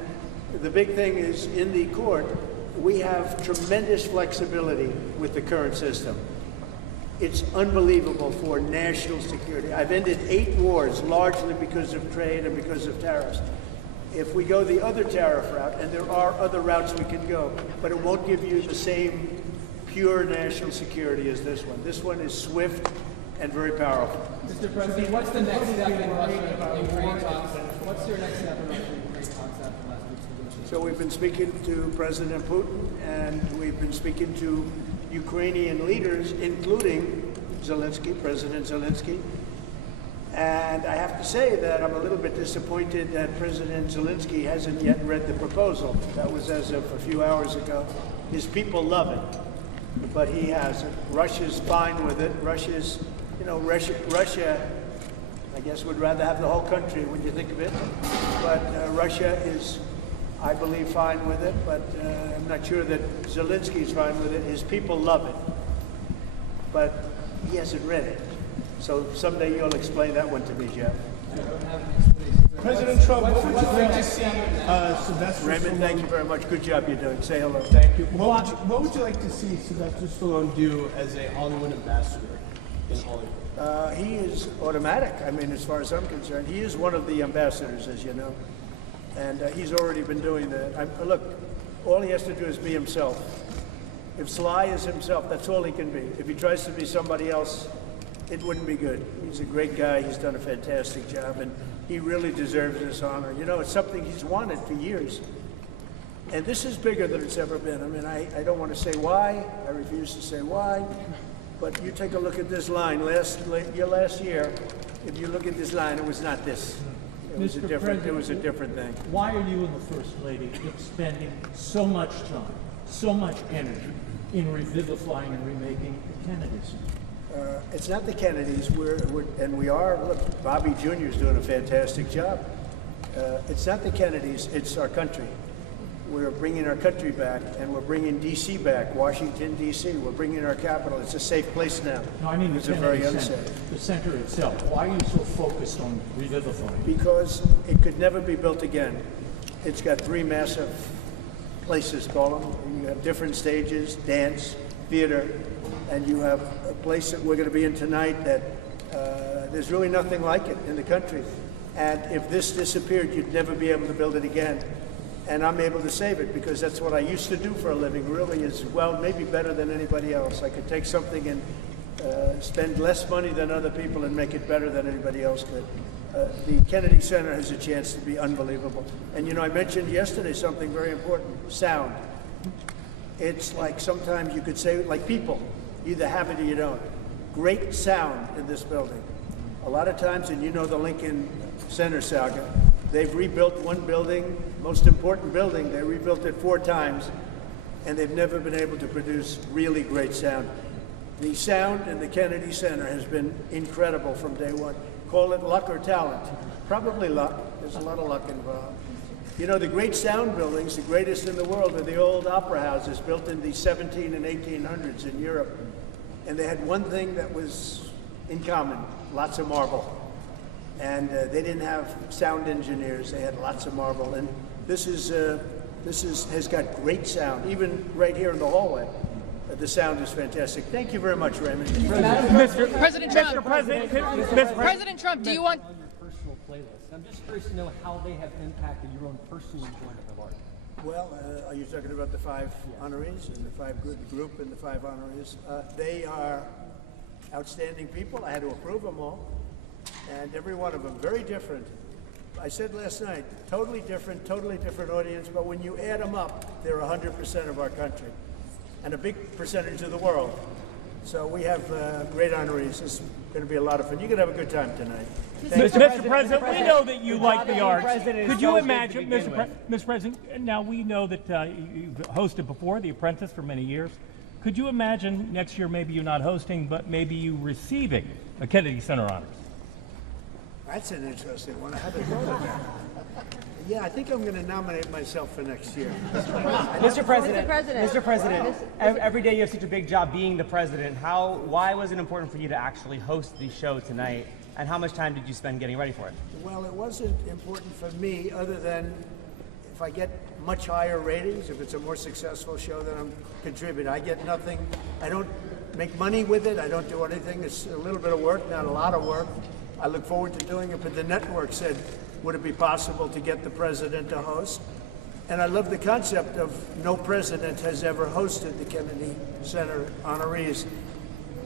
the big thing is, in the court, we have tremendous flexibility with the current system. It's unbelievable for national security. I've ended 8 wars, largely because of trade and because of tariffs. If we go the other tariff route, and there are other routes we can go, but it won't give you the same pure national security as this one. This one is swift and very powerful. Mr. President, what's the next step in Russia-Ukraine talks? What's your next step in Russia-Ukraine talks after last week's negotiations? So we've been speaking to President Putin, and we've been speaking to Ukrainian leaders, including Zelensky, President Zelensky. And I have to say that I'm a little bit disappointed that President Zelensky hasn't yet read the proposal. That was as of a few hours ago. His people love it, but he hasn't. Russia's fine with it. Russia's, you know, Russia, I guess, would rather have the whole country when you think of it. But Russia is, I believe, fine with it, but I'm not sure that Zelensky's fine with it. His people love it, but he hasn't read it. So someday you'll explain that one to me, Jeff. President Trump, what would you like to see Sylvester Raymond, thank you very much. Good job you're doing. Say hello. Thank you. What would you like to see Sylvester Stallone do as a Hollywood ambassador in Hollywood? He is automatic. I mean, as far as I'm concerned, he is one of the ambassadors, as you know. And he's already been doing that. Look, all he has to do is be himself. If Sly is himself, that's all he can be. If he tries to be somebody else, it wouldn't be good. He's a great guy. He's done a fantastic job, and he really deserves this honor. You know, it's something he's wanted for years. And this is bigger than it's ever been. I mean, I don't want to say why. I refuse to say why. But you take a look at this line. Last year, if you look at this line, it was not this. It was a different thing. Why are you and the First Lady spending so much time, so much energy in revivifying and remaking the Kennedys? It's not the Kennedys. Look, Bobby Jr. is doing a fantastic job. It's not the Kennedys. It's our country. We're bringing our country back, and we're bringing D.C. back, Washington, D.C. We're bringing our capital. It's a safe place now. No, I mean it's the very Kennedy unsafe. Center, the center itself. Why are you so focused on revivifying? Because it could never be built again. It's got 3 massive places, call them. You have different stages, dance, theater, and you have a place that we're going to be in tonight that there's really nothing like it in the country. And if this disappeared, you'd never be able to build it again. And I'm able to save it because that's what I used to do for a living, really, is, well, maybe better than anybody else. I could take something and spend less money than other people and make it better than anybody else could. The Kennedy Center has a chance to be unbelievable. And, you know, I mentioned yesterday something very important, sound. It's like sometimes you could say, like people, you either have it or you don't. Great sound in this building. A lot of times, and you know the Lincoln Center saga, they've rebuilt one building, most important building, they rebuilt it 4 times, and they've never been able to produce really great sound. The sound in the Kennedy Center has been incredible from day one. Call it luck or talent. Probably luck. There's a lot of luck involved. You know, the great sound buildings, the greatest in the world, are the old opera houses built in the 17 and 1800s in Europe. And they had one thing that was in common, lots of marble. And they didn't have sound engineers, they had lots of marble. And this has got great sound, even right here in the hallway. The sound is fantastic. Thank you very much, Raymond. President Trump, do you want... On your personal playlist, I'm just curious to know how they have impacted your own personal enjoyment of art. Well, are you talking about the 5 honorees and the 5 group and the 5 honorees? They are outstanding people. I had to approve them all. And every one of them, very different. I said last night, totally different audience, but when you add them up, they're 100% of our country and a big percentage of the world. So we have great honorees. It's going to be a lot of fun. You're going to have a good time tonight. Mr. President, we know that you like the arts. Could you imagine, Mr. President, now we know that you've hosted before, The Apprentice, for many years. Could you imagine next year maybe you not hosting, but maybe you receiving a Kennedy Center Honors? That's an interesting one. I haven't thought of that. Yeah, I think I'm going to nominate myself for next year. Mr. President, every day you have such a big job being the president. Why was it important for you to actually host the show tonight, and how much time did you spend getting ready for it? Well, it wasn't important for me other than if I get much higher ratings, if it's a more successful show, then I'm contributing. I get nothing. I don't make money with it. I don't do anything. It's a little bit of work, not a lot of work. I look forward to doing it, but the network said, would it be possible to get the president to host? And I love the concept of no president has ever hosted the Kennedy Center honorees.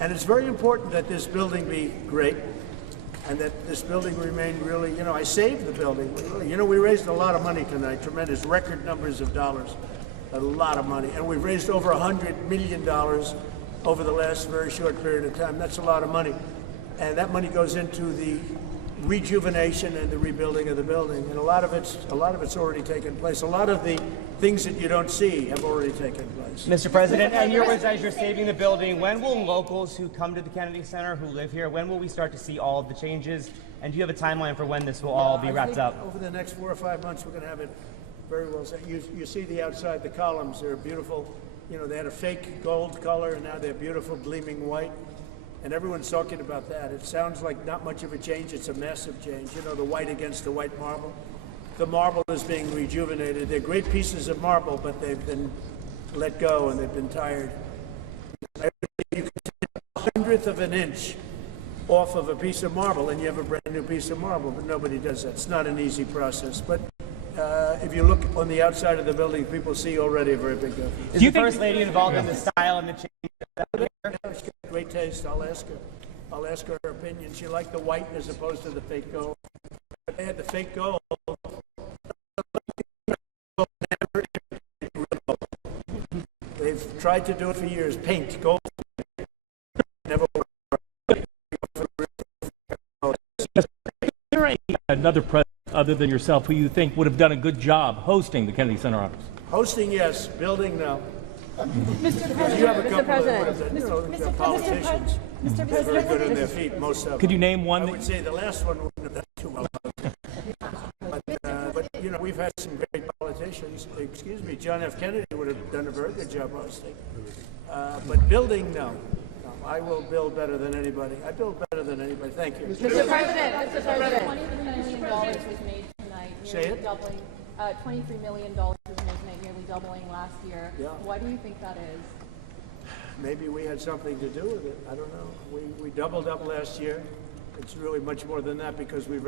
And it's very important that this building be great and that this building remain really, you know, I saved the building. You know, we raised a lot of money tonight, tremendous record numbers of dollars, a lot of money. And we've raised over $100 million over the last very short period of time. That's a lot of money. And that money goes into the rejuvenation and the rebuilding of the building. And a lot of it's already taken place. A lot of the things that you don't see have already taken place. Mr. President, and your words as you're saving the building, when will locals who come to the Kennedy Center, who live here, when will we start to see all of the changes? And do you have a timeline for when this will all be wrapped up? Over the next 4 or 5 months, we're going to have it very well set. You see the outside, the columns, they're beautiful. You know, they had a fake gold color, and now they're beautiful, gleaming white. And everyone's talking about that. It sounds like not much of a change. It's a massive change. You know, the white against the white marble. The marble is being rejuvenated. They're great pieces of marble, but they've been let go and they've been tired. You can take a 100th of an inch off of a piece of marble and you have a brand new piece of marble, but nobody does that. It's not an easy process. But if you look on the outside of the building, people see already a very big difference. Is the First Lady involved in the style and the change? She's got great taste. I'll ask her. I'll ask her opinion. She liked the white as opposed to the fake gold. They had the fake gold. They've tried to do it for years. Paint gold. Never worked. Is there another president other than yourself who you think would have done a good job hosting the Kennedy Center honors? Hosting, yes. Building, no. Mr. President, You have a Mr. couple President, of politicians. Mr. They're very President, good on their feet, most of them. Could you name one? I would say the last one wouldn't have done too well. But you know, we've had some great politicians. Excuse me, John F. Kennedy would have done a very good job hosting. But building, no. I will build better than anybody. I build better than anybody. Thank you. Mr. President, $23 million was made tonight, Say nearly it. doubling. $23 million was made tonight, nearly doubling last year. Yeah. Why do you think that is? Maybe we had something to do with it. I don't know. We doubled up last year. It's really much more than that because we've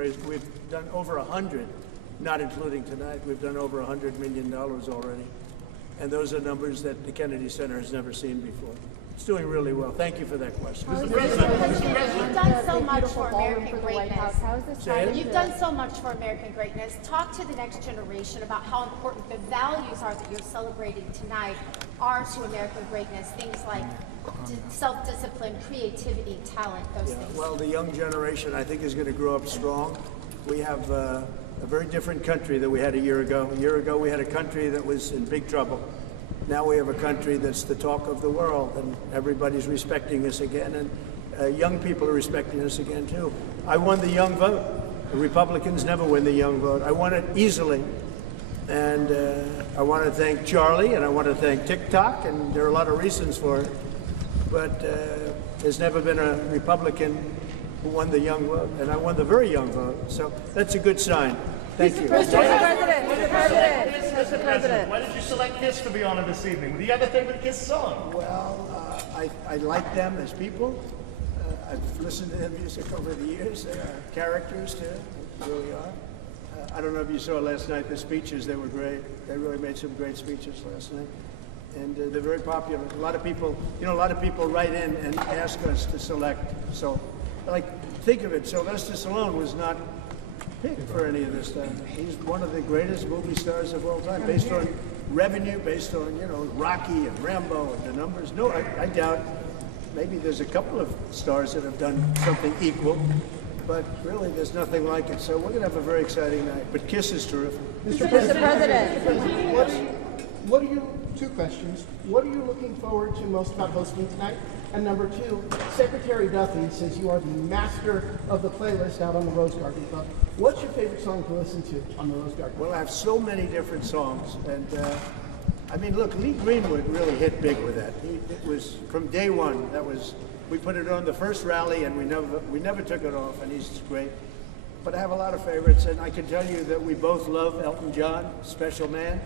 done over 100, not including tonight. We've done over $100 million already. And those are numbers that the Kennedy Center has never seen before. It's doing really well. Thank you for that question. You've done so much for American greatness. Say it. You've done so much for American greatness. Talk to the next generation about how important the values are that you're celebrating tonight are to American greatness. Things like self-discipline, creativity, talent, those things. Well, the young generation, I think, is going to grow up strong. We have a very different country than we had a year ago. A year ago, we had a country that was in big trouble. Now we have a country that's the talk of the world, and everybody's respecting us again, and young people are respecting us again, too. I won the young vote. The Republicans never win the young vote. I won it easily, and I want to thank Charlie, and I want to thank TikTok, and there are a lot of reasons for it, but there's never been a Republican who won the young vote, and I won the very young vote, so that's a good sign. Thank you. Mr. President. Why did you select Kiss for the honor this evening? Do you have a favorite Kiss song? Well, I like them as people. I've listened to their music over the years. They are characters, too. They really are. I don't know if you saw last night the speeches. They were great. They really made some great speeches last night. And they're very popular. A lot of people, a lot of people write in and ask us to select. So, think of it. Sylvester Stallone was not picked for any of this stuff. He's one of the greatest movie stars of all time, based on revenue, based on, Rocky and Rambo and the numbers. No, I doubt. Maybe there's a couple of stars that have done something equal, but really there's nothing like it. So we're going to have a very exciting night. But Kiss is terrific. Mr. President. What are you, two questions. What are you looking forward to most about hosting tonight? And number two, Secretary Duffy says you are the master of the playlist out on the Rose Garden Club. What's your favorite song to listen to on the Rose Garden? Well, I have so many different songs. And look, Lee Greenwood really hit big with that. It was from day one. We put it on the first rally and we never took it off, and he's great. But I have a lot of favorites, and I can tell you that we both love Elton John, special man,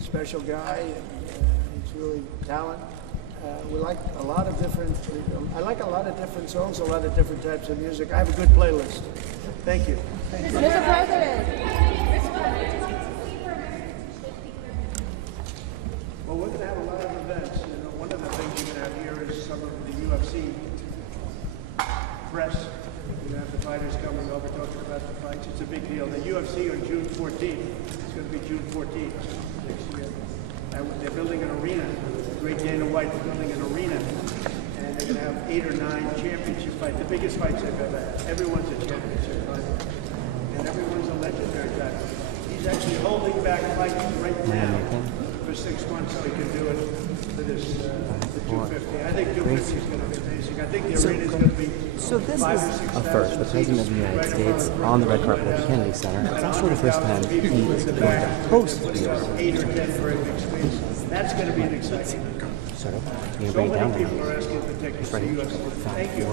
special guy, and he's really talented. We like a lot of different. I like a lot of different songs, a lot of different types of music. I have a good playlist. Thank you. Mr. President. Well, we're going to have a lot of events. You know, one of the things you're going to have here is some of the UFC press. You have the fighters coming over talking about the fights. It's a big deal. The UFC on June 14th. It's going to be June 14th next year. And they're building an arena. The great Dana White's building an arena. And they're going to have 8 or 9 championship fights. The biggest fights they've ever had. Everyone's a championship fight. And everyone's a legendary guy. He's actually holding back fights right now for 6 months so he can do it for this the 250. I think 250 is going to be amazing. I think the arena is going to be So this is a first, the President of the United States on the red carpet at the Kennedy Center. It's also the first time he's going to host the UFC. 8 or 10 very big screens. That's going to be an exciting. So bring it down. People are asking for tickets to UFC. Thank you.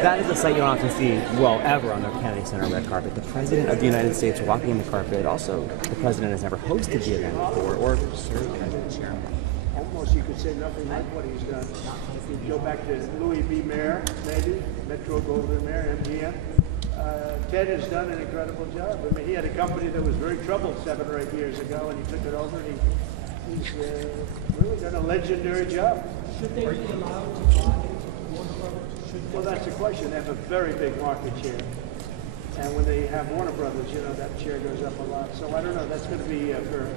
That is a sight you don't often see, well, ever on the Kennedy Center red carpet. The President of the United States walking the carpet. Also, the President has never hosted the event before or served as the chairman. Almost you could say nothing like what he's done. If you go back to Louis B. Mayer, maybe, Metro Goldwyn Mayer, MGM, Ted has done an incredible job. I mean, he had a company that was very troubled 7 or 8 years ago, and he took it over, and he's really done a legendary job. Should they be allowed to buy Warner Brothers? Well, that's the question. They have a very big market share. And when they have Warner Brothers, you know, that share goes up a lot. So I don't know. That's going to be for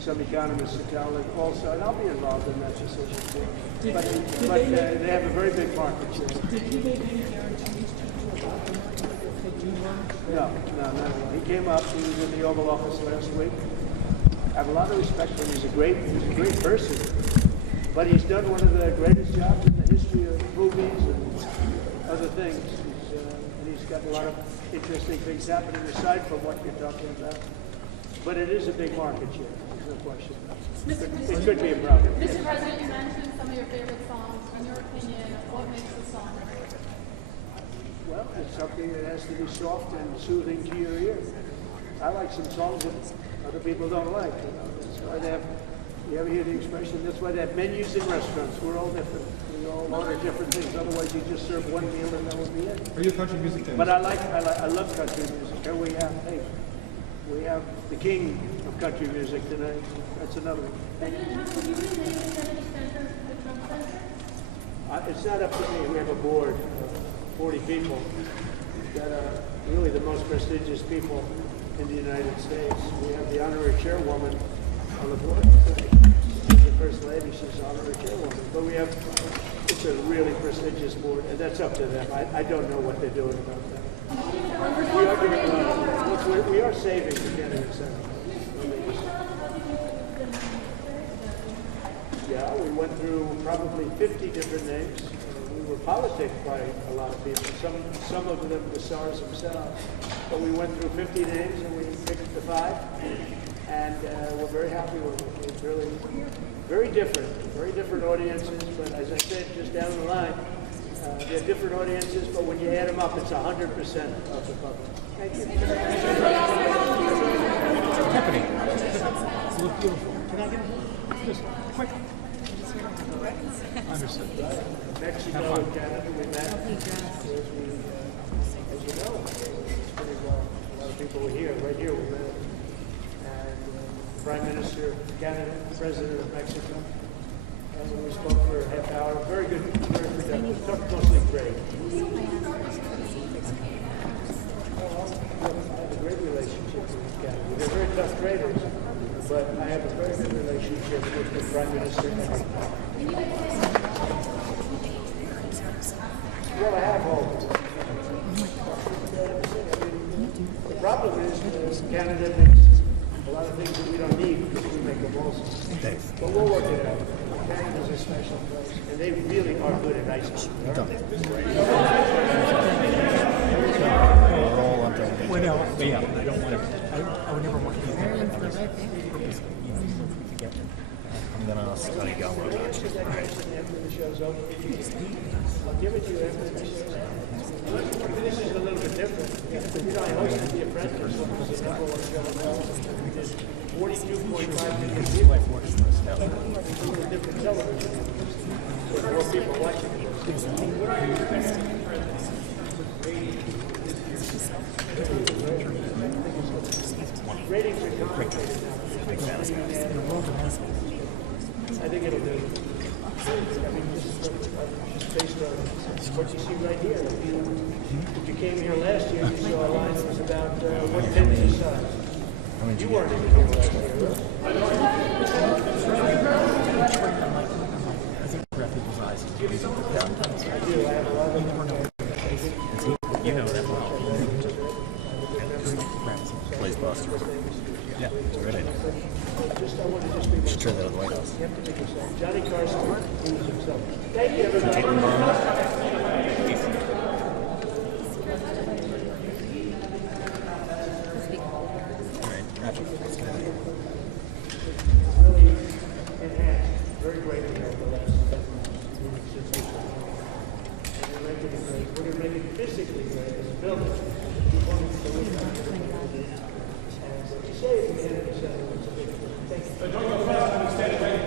some economists to tell it also. And I'll be involved in that decision too. But they have a very big market share. Did he make any guarantees to you about the market if they do launch? No. He came up. He was in the Oval Office last week. I have a lot of respect for him. He's a great person. But he's done one of the greatest jobs in the history of movies and other things. He's got a lot of interesting things happening aside from what you're talking about. But it is a big market share. There's no question. It could be a problem. Mr. President, you mentioned some of your favorite songs. In your opinion, what makes a song great? Well, it's something that has to be soft and soothing to your ear. I like some songs that other people don't like. You know, that's why they have. You ever hear the expression? That's why they have menus in restaurants. We're all different. We all order different things. Otherwise, you just serve one meal and that would be it. Are you a country music fan? But I love country music. Here we have the king of country music tonight. That's another one. It's not up to me. We have a board of 40 people that are really the most prestigious people in the United States. We have the honorary chairwoman on the board. She's the first lady. She's honorary chairwoman. But it's a really prestigious board, and that's up to them. I don't know what they're doing about that. We are saving the Kennedy Center. Yeah, we went through probably 50 different names. We were politicked by a lot of people. Some of them the stars themselves. But we went through 50 names and we picked the 5. And we're very happy with it. It's really very different audiences. But as I said, just down the line, they're different audiences. But when you add them up, it's 100% of the public. Thank you. Tiffany, you look beautiful. Can I get just quick? Understood. Mexico and Canada, we met. As you know, it's pretty well. A lot of people were here. Right here we met. And Prime Minister of Canada, President of Mexico. And we spoke for a half hour. Very good, very productive. Talked mostly trade. I have a great relationship with Canada. They're very tough traders, but I have a very good relationship with the Prime Minister. Well, I have hope. The problem is Canada makes a lot of things that we don't need because we make them also. But we'll work it out. Canada's a special place, and they really are good at ice cream. Well, no, but yeah, I don't want to. I would never want to do that. I'm gonna Scotty Gallo. After the show's over, I'll give it to you after the show's over. This is a little bit different. You know, I hosted The Apprentice, which was the #1 show in America. We did 42.5 million people. It's a different television. people watching. Ratings are complicated now. I think it'll do. I mean, just based on what you see right here. If you came here last year, you saw a line that was about 1/10 the size. You weren't even here last year, right? You know that well. Plays Buster. Yeah, it's a great idea. You should try that at the White House. Johnny Carson proves himself. Thank you, everybody. Really enhanced, very great here over the last 6 weeks. And you're making it great. When you're making it physically great as a building, you want it to look like it. And what you say at the Kennedy Center is a big thing. Thank you. But don't go fast on the stage, right?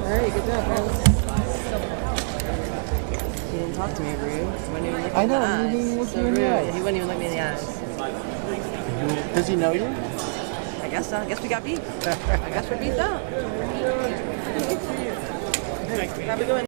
Alright, good job, Rose. He didn't talk to me, rude. He wouldn't even look me in the eyes. So rude. He wouldn't even look me in the eyes. Does he know you? I guess so. I guess we got beat. I guess we're beat up. Have a good one.